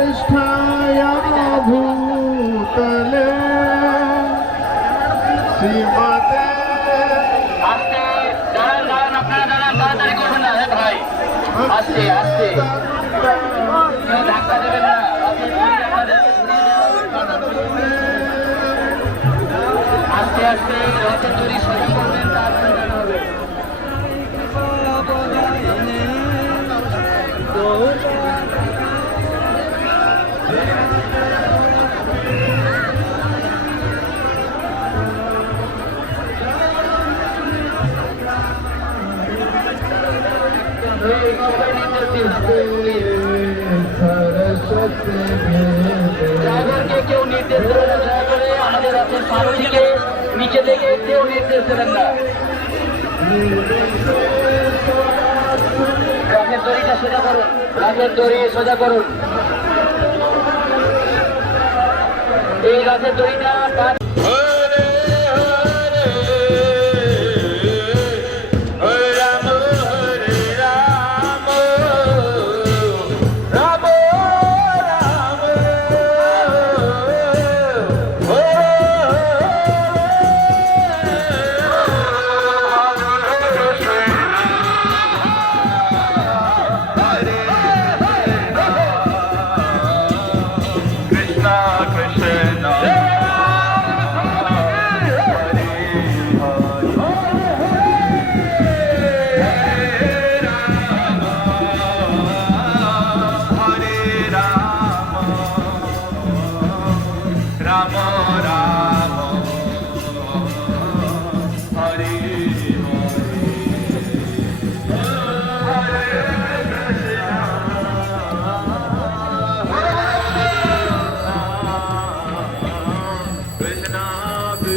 প্রতিষ্ঠায় ভূতলে সীমাতে আজকে যারা যান আপনারা যারা আস্তে আস্তে। রথের তৈরি ড্রাইভারকে কেউ নির্দেশ দেবেন না। দয়া করে আমাদের রথের সারথিকে নিচে থেকে কেউ নির্দেশ দেবেন না। রথের দড়িটা সোজা করুন। আপনার দড়ি সোজা করুন। এই গাছের দড়িটা কাজ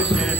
Krishna.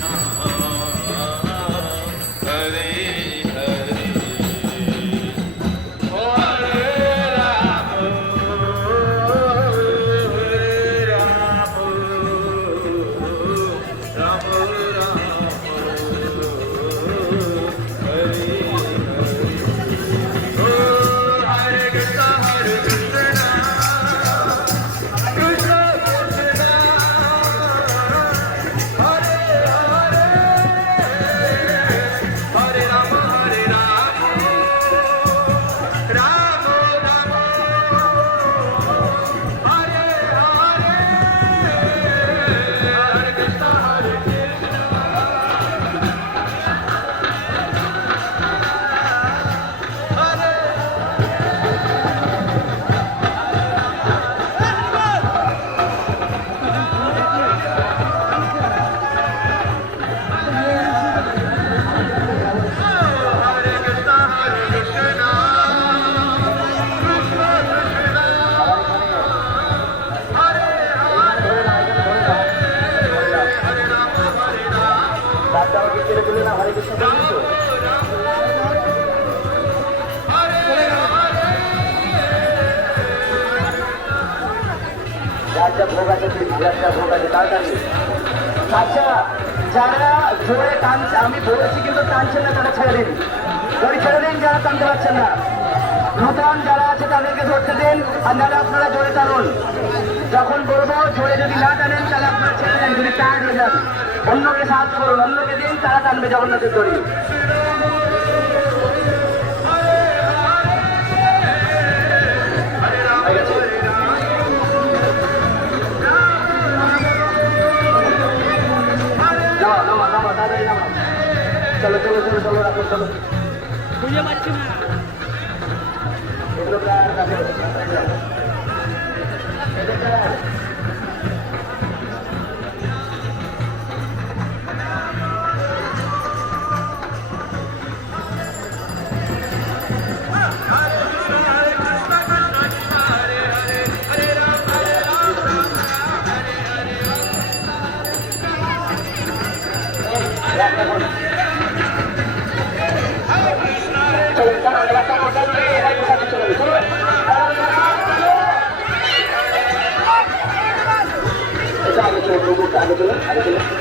যার যার আচ্ছা যারা জোরে টানছে আমি বলেছি কিন্তু টানছেন না তারা ছেড়ে দিন দড়ি ছেড়ে দিন যারা টানতে পারছেন না নূতন যারা আছে তাদেরকে ধরতে দিন আর নাহলে আপনারা জোরে টানুন যখন বলব জোরে যদি না টানেন তাহলে আপনারা ছেড়ে দেন যদি টায়ার্ড হয়ে যান অন্যকে সাহায্য করুন অন্যকে দিন তারা টানবে জগন্নাথের দড়ি। चलो चलो चलो चलो आपको चलो. मुझे मच्छी मारा আগে চলো, আগে চলো।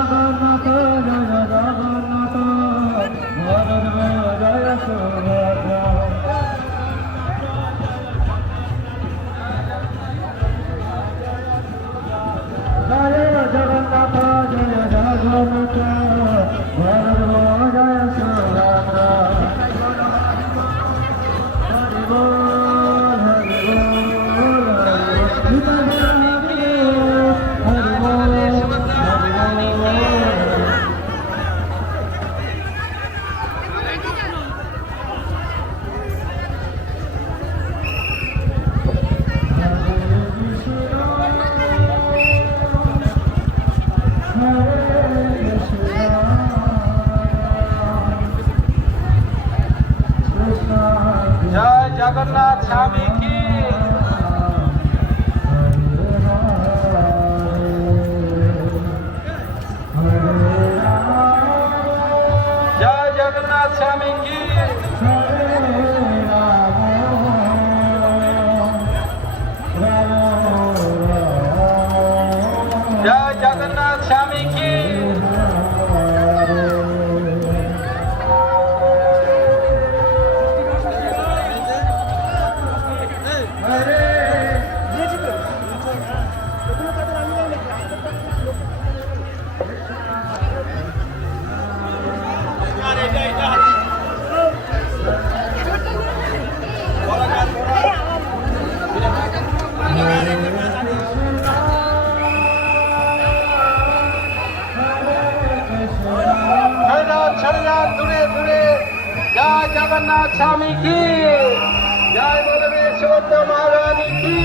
जगन्नाथ स्वामी की জগন্নাথ স্বামী কি জয় বলবে সত্য মারানি কি